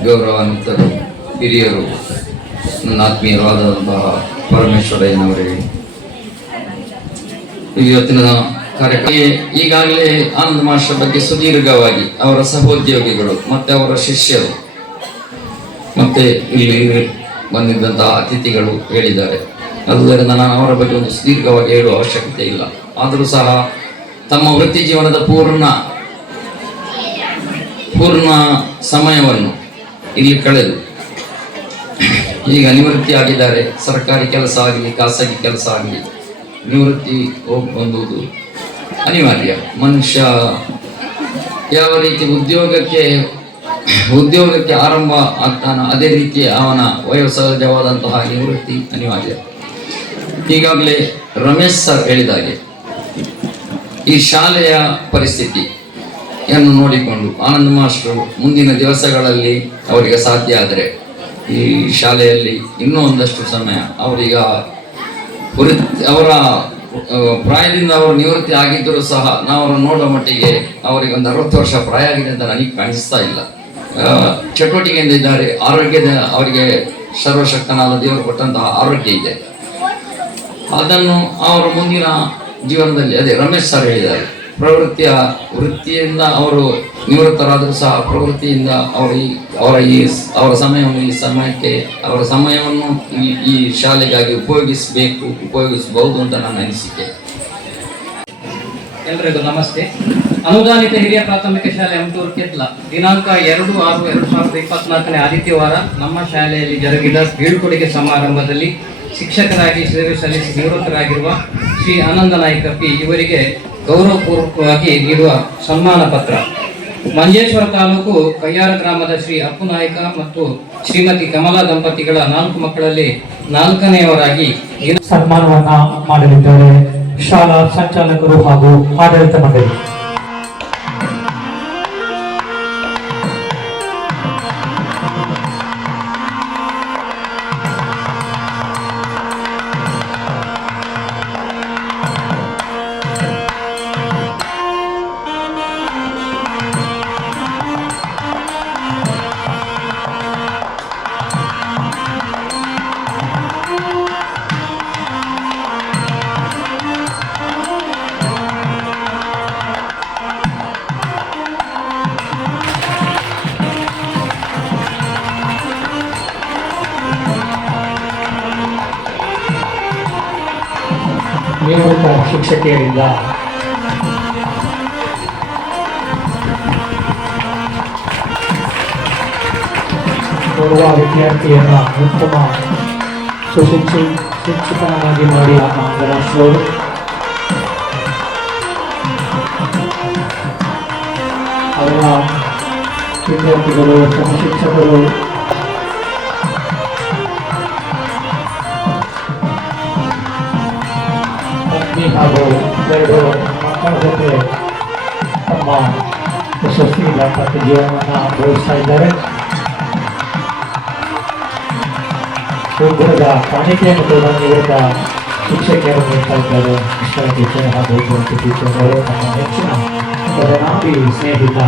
ಗೌರವಾನ್ವಿತರು ಹಿರಿಯರು, ನನ್ನ ಆತ್ಮೀಯರಾದಂತಹ ಪರಮೇಶ್ವರಯ್ಯನವರೇ ಇವತ್ತಿನ ಕಾರ್ಯಕ್ರಮ ಈಗಾಗಲೇ ಆನಂದ ಮಾಸ್ಟರ್ ಬಗ್ಗೆ ಸುದೀರ್ಘವಾಗಿ ಅವರ ಸಹೋದ್ಯೋಗಿಗಳು ಮತ್ತೆ ಅವರ ಶಿಷ್ಯರು ಮತ್ತೆ ಇಲ್ಲಿ ಬಂದಿದ್ದಂತಹ ಅತಿಥಿಗಳು ಹೇಳಿದ್ದಾರೆ. ಅದರಿಂದ ನಾನು ಅವರ ಬಗ್ಗೆ ಒಂದು ಸುದೀರ್ಘವಾಗಿ ಹೇಳುವ ಅವಶ್ಯಕತೆ ಇಲ್ಲ. ಆದರೂ ಸಹ ತಮ್ಮ ವೃತ್ತಿ ಜೀವನದ ಪೂರ್ಣ ಪೂರ್ಣ ಸಮಯವನ್ನು ಇಲ್ಲಿ ಕಳೆದು, ಈಗ ನಿವೃತ್ತಿ ಆಗಿದ್ದಾರೆ. ಸರ್ಕಾರಿ ಕೆಲಸ ಆಗಲಿ, ಖಾಸಗಿ ಕೆಲಸ ಆಗಲಿ, ನಿವೃತ್ತಿ ಹೋಗಿ ಬಂದುದು ಅನಿವಾರ್ಯ. ಮನುಷ್ಯ ಯಾವ ರೀತಿ ಉದ್ಯೋಗಕ್ಕೆ ಉದ್ಯೋಗಕ್ಕೆ ಆರಂಭ ಆಗ್ತಾನ ಅದೇ ರೀತಿ ಅವನ ವಯೋಸಹಜವಾದಂತಹ ನಿವೃತ್ತಿ ಅನಿವಾರ್ಯ. ಈಗಾಗಲೇ ರಮೇಶ್ ಸರ್ ಹೇಳಿದಾಗೆ ಈ ಶಾಲೆಯ ಪರಿಸ್ಥಿತಿಯನ್ನು ನೋಡಿಕೊಂಡು ಆನಂದ ಮಾಸ್ಟರು ಮುಂದಿನ ದಿವಸಗಳಲ್ಲಿ ಅವರಿಗೆ ಸಾಧ್ಯ ಆದರೆ ಈ ಶಾಲೆಯಲ್ಲಿ ಇನ್ನೂ ಒಂದಷ್ಟು ಸಮಯ ಅವರೀಗ ವೃತ್ತಿ, ಅವರ ಪ್ರಾಯದಿಂದ ಅವರು ನಿವೃತ್ತಿ ಆಗಿದ್ದರೂ ಸಹ ನಾವು ನೋಡೋ ಮಟ್ಟಿಗೆ ಅವರಿಗೆ ಒಂದು ಅರವತ್ತು ವರ್ಷ ಪ್ರಾಯ ಆಗಿದೆ ಅಂತ ನನಗೆ ಕಾಣಿಸ್ತಾ ಇಲ್ಲ. ಚಟುವಟಿಕೆಯಿಂದ ಇದ್ದಾರೆ. ಆರೋಗ್ಯದ ಅವರಿಗೆ ಸರ್ವಶಕ್ತನಾದ ದೇವರು ಕೊಟ್ಟಂತಹ ಆರೋಗ್ಯ ಇದೆ. ಅದನ್ನು ಅವರ ಮುಂದಿನ ಜೀವನದಲ್ಲಿ, ಅದೇ ರಮೇಶ್ ಸರ್ ಹೇಳಿದ್ದಾರೆ. ಪ್ರವೃತ್ತಿಯ ವೃತ್ತಿಯಿಂದ ಅವರು ನಿವೃತ್ತರಾದರೂ ಸಹ ಪ್ರವೃತ್ತಿಯಿಂದ ಅವರು ಈ, ಅವರ ಈ ಅವರ ಸಮಯವನ್ನು ಈ ಸಮಯಕ್ಕೆ, ಅವರ ಸಮಯವನ್ನು ಈ ಈ ಶಾಲೆಗಾಗಿ ಉಪಯೋಗಿಸಬೇಕು, ಉಪಯೋಗಿಸಬಹುದು ಅಂತ ನನ್ನ ಅನಿಸಿಕೆ. ಎಲ್ರಿಗೂ ನಮಸ್ತೆ. ಅನುದಾನಿತ ಹಿರಿಯ ಪ್ರಾಥಮಿಕ ಶಾಲೆ ಅಂಟೂರು ಕೆದ್ಲ ದಿನಾಂಕ ಎರಡು ಆರು ಎರಡು ಸಾವಿರದ ಇಪ್ಪತ್ನಾಲ್ಕನೇ ಆದಿತ್ಯವಾರ ನಮ್ಮ ಶಾಲೆಯಲ್ಲಿ ಜರುಗಿದ ಬೀಳ್ಕೊಡುಗೆ ಸಮಾರಂಭದಲ್ಲಿ ಶಿಕ್ಷಕರಾಗಿ ಸೇವೆ ಸಲ್ಲಿಸಿ ನಿವೃತ್ತರಾಗಿರುವ ಶ್ರೀ ಆನಂದ ನಾಯ್ಕ ಪಿ ಇವರಿಗೆ ಗೌರವಪೂರ್ವಕವಾಗಿ ನೀಡುವ ಸನ್ಮಾನ ಪತ್ರ. ಮಂಜೇಶ್ವರ ತಾಲೂಕು ಕಯ್ಯಾರ ಗ್ರಾಮದ ಶ್ರೀ ಅಪ್ಪು ನಾಯ್ಕ ಮತ್ತು ಶ್ರೀಮತಿ ಕಮಲಾ ದಂಪತಿಗಳ ನಾಲ್ಕು ಮಕ್ಕಳಲ್ಲಿ ನಾಲ್ಕನೆಯವರಾಗಿ ಸನ್ಮಾನವನ್ನ ಮಾಡಲಿದ್ದಾರೆ. ಶಾಲಾ ಸಂಚಾಲಕರು ಹಾಗೂ ಆಡಳಿತ ಮಂಡಳಿ. ಶಿಕ್ಷಕಿಯರಿಂದ ಓರ್ವ ವಿದ್ಯಾರ್ಥಿಯನ್ನ ಉತ್ತಮ ಸುಶಿಕ್ಷಿ ಶಿಕ್ಷಕನಾಗಿ ಮಾಡಿ ಮಾರ್ಗದರ್ಶಿಸೋರು ಅವರ ವಿದ್ಯಾರ್ಥಿಗಳು ತಮ್ಮ ಶಿಕ್ಷಕರು ಹಾಗೂ ಎರಡು ಮಕ್ಕಳ ಜೊತೆ ತಮ್ಮ ಯಶಸ್ವಿ ದಾಂಪತ್ಯ ಜೀವನವನ್ನು ಅನುಭವಿಸ್ತಾ ಇದ್ದಾರೆ ಉಗ್ರದ ಕಾಣಿಕೆಯನ್ನು ಕೂಡ ನಿವೃತ್ತ ಶಿಕ್ಷಕಿಯರು ನೀಡ್ತಾ ಇದ್ದಾರೆ ಕೃಷ್ಣ ಟೀಚರ್ ಹಾಗೂ ಟೀಚರ್ಗಳು ತಮ್ಮ ಬದನಾಮಿ ಸ್ನೇಹಿತ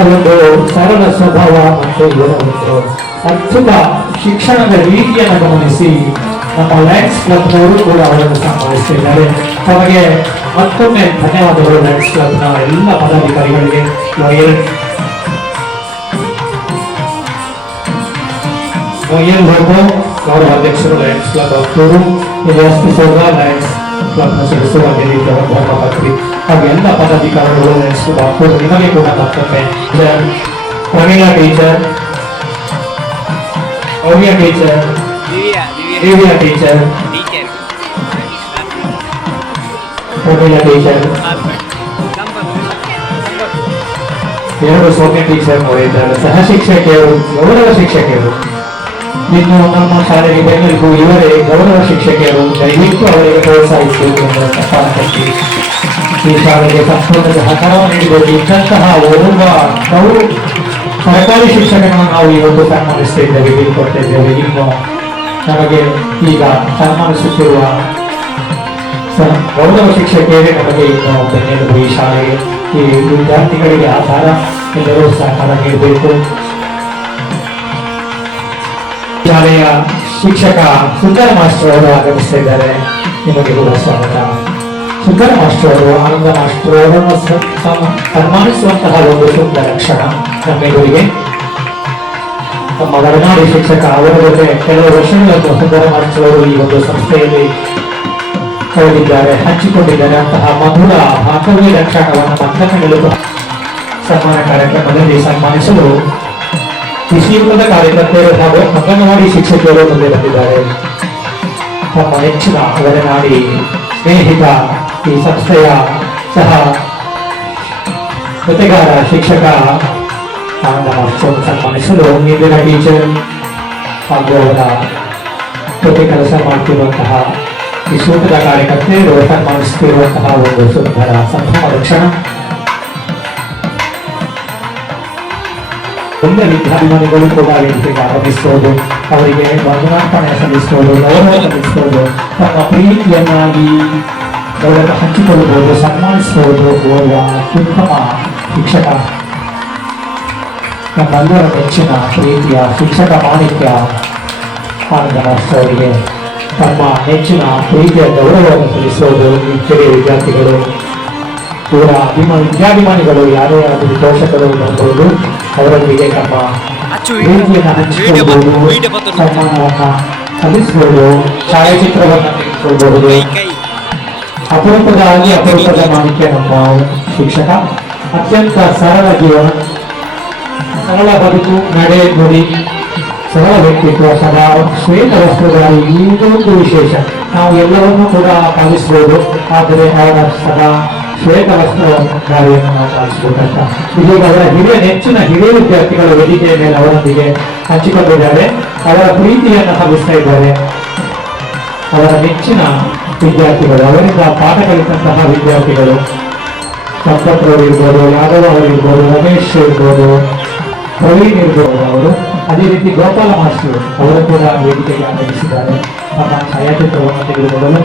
ಅವರ ಒಂದು ಸರಳ ಸ್ವಭಾವ ಇವರ ಒಂದು ಅದ್ಭುತ ಶಿಕ್ಷಣದ ರೀತಿಯನ್ನು ಗಮನಿಸಿ ನಮ್ಮ ಲಯನ್ಸ್ ಕ್ಲಬ್ನವರು ಕೂಡ ಅವರನ್ನು ಸನ್ಮಾನಿಸ್ತಿದ್ದಾರೆ ತಮಗೆ ಮತ್ತೊಮ್ಮೆ ಧನ್ಯವಾದಗಳು ಲಯನ್ಸ್ ಕ್ಲಬ್ನ ಎಲ್ಲ ಪದಾಧಿಕಾರಿಗಳಿಗೆ. ಏನು ಬರ್ಬೋ ಗೌರವ ಅಧ್ಯಕ್ಷರು ಲಯನ್ಸ್ ಕ್ಲಬ್ ಅವರು ಇದು ಪಿ ಸೌರ ಲಯನ್ಸ್ ಕ್ಲಬ್ನ ಸದಸ್ಯರು ಅದೇ ರೀತಿ ಧರ್ಮಪತ್ರಿ ಹಾಗೂ ಎಲ್ಲ ಪದಾಧಿಕಾರಿಗಳು ಲಯನ್ಸ್ ಕ್ಲಬ್ ಅಕ್ಟೂರು ನಿಮಗೆ ಕೂಡ ಮತ್ತೊಮ್ಮೆ teacher Praveena teacher Bhavya teacher Divya teacher. Praveena teacher ಎರಡು ಸೌಮ್ಯ ಟೀಚರ್ ಇದ್ದಾರೆ. ಸಹ ಶಿಕ್ಷಕಿಯರು ಗೌರವ ಶಿಕ್ಷಕಿಯರು. ಇನ್ನು ನಮ್ಮ ಶಾಲೆಗೆ ಬೆನ್ನೆಲುಬು ಇವರೇ ಗೌರವ ಶಿಕ್ಷಕಿಯರು ದಯವಿಟ್ಟು ಅವರಿಗೆ ಪ್ರೋತ್ಸಾಹಿಸಿ ಎಂಬ ಈ ಶಾಲೆಗೆ ಸಂಪೂರ್ಣ ಸಹಕಾರ ನೀಡಿದ ಇಂತಹ ಓರ್ವ ಗೌರವ ಸರ್ಕಾರಿ ಶಿಕ್ಷಕರನ್ನು ನಾವು ಇವತ್ತು ಸನ್ಮಾನಿಸ್ತಾ ಇದ್ದೇವೆ ಇನ್ನು ನಮಗೆ ಈಗ ಸನ್ಮಾನಿಸುತ್ತಿರುವ ಗೌರವ ಶಿಕ್ಷಕಿಯರೇ ನಮಗೆ ಇನ್ನು ಬೆನ್ನೆಲುಬು ಈ ಶಾಲೆಗೆ ಈ ವಿದ್ಯಾರ್ಥಿಗಳಿಗೆ ಆಧಾರ ಎಲ್ಲರೂ ಸಹಕಾರ ನೀಡಬೇಕು. ಶಾಲೆಯ ಶಿಕ್ಷಕ ಸುಂದರ ಮಾಸ್ಟರ್ ಅವರು ಆಗಮಿಸ್ತಾ ಇದ್ದಾರೆ. ನಿಮಗೆ ಕೂಡ ಸ್ವಾಗತ. ಸುಂದರ ಮಾಸ್ಟರ್ ಅವರು, ಆನಂದ ಮಾಸ್ಟರ್ ಅವರನ್ನು ಸನ್ಮಾನಿಸುವಂತಹ ಒಂದು ಸುಂದರ ಕ್ಷಣ ನಮ್ಮೆದುರಿಗೆ ನಮ್ಮ ಒಡನಾಡಿ ಶಿಕ್ಷಕ ಅವರ ಜೊತೆ ಕೆಲವು ವರ್ಷಗಳನ್ನು ಸುಂದರ ಮಾಸ್ಟರ್ ಅವರು ಈ ಒಂದು ಸಂಸ್ಥೆಯಲ್ಲಿ ಕಳೆದಿದ್ದಾರೆ, ಹಂಚಿಕೊಂಡಿದ್ದಾರೆ. ಅಂತಹ ಮಧುರ ಬಾಂಧವ್ಯದ ಕ್ಷಣವನ್ನು ಮತ್ತೊಮ್ಮೆ ಸನ್ಮಾನ ಕಾರ್ಯಕ್ರಮದಲ್ಲಿ ಸನ್ಮಾನಿಸಲು ಕೃಷಿಯುಗದ ಕಾರ್ಯಕರ್ತರು ಹಾಗೂ ಅಂಗನವಾಡಿ ಶಿಕ್ಷಕಿಯರು ಮುಂದೆ ಬಂದಿದ್ದಾರೆ ತಮ್ಮ ನೆಚ್ಚಿನ ಒಡನಾಡಿ ಸ್ನೇಹಿತ ಈ ಸಂಸ್ಥೆಯ ಸಹ ಜೊತೆಗಾರ ಶಿಕ್ಷಕ ಆನಂದ ಮಾಸ್ಟರ್ ಸನ್ಮಾನಿಸಲು ಇಂದಿನ ಟೀಚರ್ ಹಾಗೂ ಅವರ ಜೊತೆ ಕೆಲಸ ಮಾಡ್ತಿರುವಂತಹ ಈ ಸೂತ್ರದ ಕಾರ್ಯಕರ್ತೆಯರು ಸನ್ಮಾನಿಸುತ್ತಿರುವಂತಹ ಒಂದು ಸುಂದರ ಸಂಭ್ರಮದ ಕ್ಷಣ ಒಳ್ಳೆ ಅಭಿಮಾನಿಗಳು ಕೂಡ ವೇದಿಕೆಗೆ ಆಗಮಿಸಬಹುದು ಅವರಿಗೆ ವಂದನಾರ್ಪಣೆ ಸಲ್ಲಿಸೋದು ಗೌರವ ಸಲ್ಲಿಸೋದು ತಮ್ಮ ಪ್ರೀತಿಯನ್ನಾಗಿ ಅವರನ್ನು ಹಂಚಿಕೊಳ್ಳಬಹುದು ಸನ್ಮಾನಿಸಬಹುದು ಓರ್ವ ಅತ್ಯುತ್ತಮ ಶಿಕ್ಷಕ. ನಮ್ಮೆಲ್ಲರ ಹೆಚ್ಚಿನ ಪ್ರೀತಿಯ ಶಿಕ್ಷಕ ಮಾಣಿಕ್ಯ ಅವರಿಗೆ ತಮ್ಮ ಹೆಚ್ಚಿನ ಪ್ರೀತಿಯ ಗೌರವವನ್ನು ಸಲ್ಲಿಸೋದು ಕಿರಿಯ ವಿದ್ಯಾರ್ಥಿಗಳು. ಇವರ ಅಭಿಮಾನಿ ವಿದ್ಯಾಭಿಮಾನಿಗಳು, ಯಾರೇ ಆದರೂ ಪೋಷಕರು ಬರ್ಬೋದು ಅವರೊಂದಿಗೆ ತಮ್ಮ ಪ್ರೀತಿಯನ್ನು ಹಂಚಿಕೊಳ್ಳಬಹುದು ಸನ್ಮಾನವನ್ನ ಸಲ್ಲಿಸಬಹುದು ಛಾಯಾಚಿತ್ರವನ್ನು ತೆಗೆದುಕೊಳ್ಬಹುದು. ಅಪರೂಪದಾಗಿ ಅಪರೂಪದ ಮಾಣಿಕ್ಯ ನಮ್ಮ ಶಿಕ್ಷಕ. ಅತ್ಯಂತ ಸರಳ ಜೀವನ. ಸರಳ ಬದುಕು ನಡೆ ನುಡಿ ಸರಳ ವ್ಯಕ್ತಿತ್ವ ಸದಾ ಶ್ವೇತ ವಸ್ತ್ರಧಾರಿ ಇದೊಂದು ವಿಶೇಷ. ನಾವು ಎಲ್ಲರನ್ನೂ ಕೂಡ ಪಾಲಿಸಬಹುದು ಆದರೆ ಅವರ ಸದಾ ಶ್ವೇತ ವಸ್ತ್ರಧಾರಿಯನ್ನು ನಾವು ಪಾಲಿಸಬೇಕಂತ ಇದೀಗ ಅವರ ಹಿರಿಯ ನೆಚ್ಚಿನ ಹಿರಿಯ ವಿದ್ಯಾರ್ಥಿಗಳ ವೇದಿಕೆಯ ಮೇಲೆ ಅವರೊಂದಿಗೆ ಹಂಚಿಕೊಂಡಿದ್ದಾರೆ ಅವರ ಪ್ರೀತಿಯನ್ನು ಹಬ್ಬಿಸ್ತಾ ಇದ್ದಾರೆ ಅವರ ನೆಚ್ಚಿನ ವಿದ್ಯಾರ್ಥಿಗಳು ಅವರಿಂದ ಪಾಠ ಕಲಿತಂತಹ ವಿದ್ಯಾರ್ಥಿಗಳು ಸಂಪತ್ ಅವರು ಇರ್ಬೋದು ಯಾದವ್ ಅವರು ಇರ್ಬೋದು ರಮೇಶ್ ಇರ್ಬೋದು ಪ್ರವೀಣ್ ಇರ್ಬೋದು ಅವರು ಅದೇ ರೀತಿ ಗೋಪಾಲ ಮಾಸ್ಟರ್ ಅವರು ಕೂಡ ವೇದಿಕೆಗೆ ಆಗಮಿಸಿದ್ದಾರೆ ತಮ್ಮ ಛಾಯಾಚಿತ್ರವನ್ನು ತೆಗೆದುಕೊಳ್ಳಲು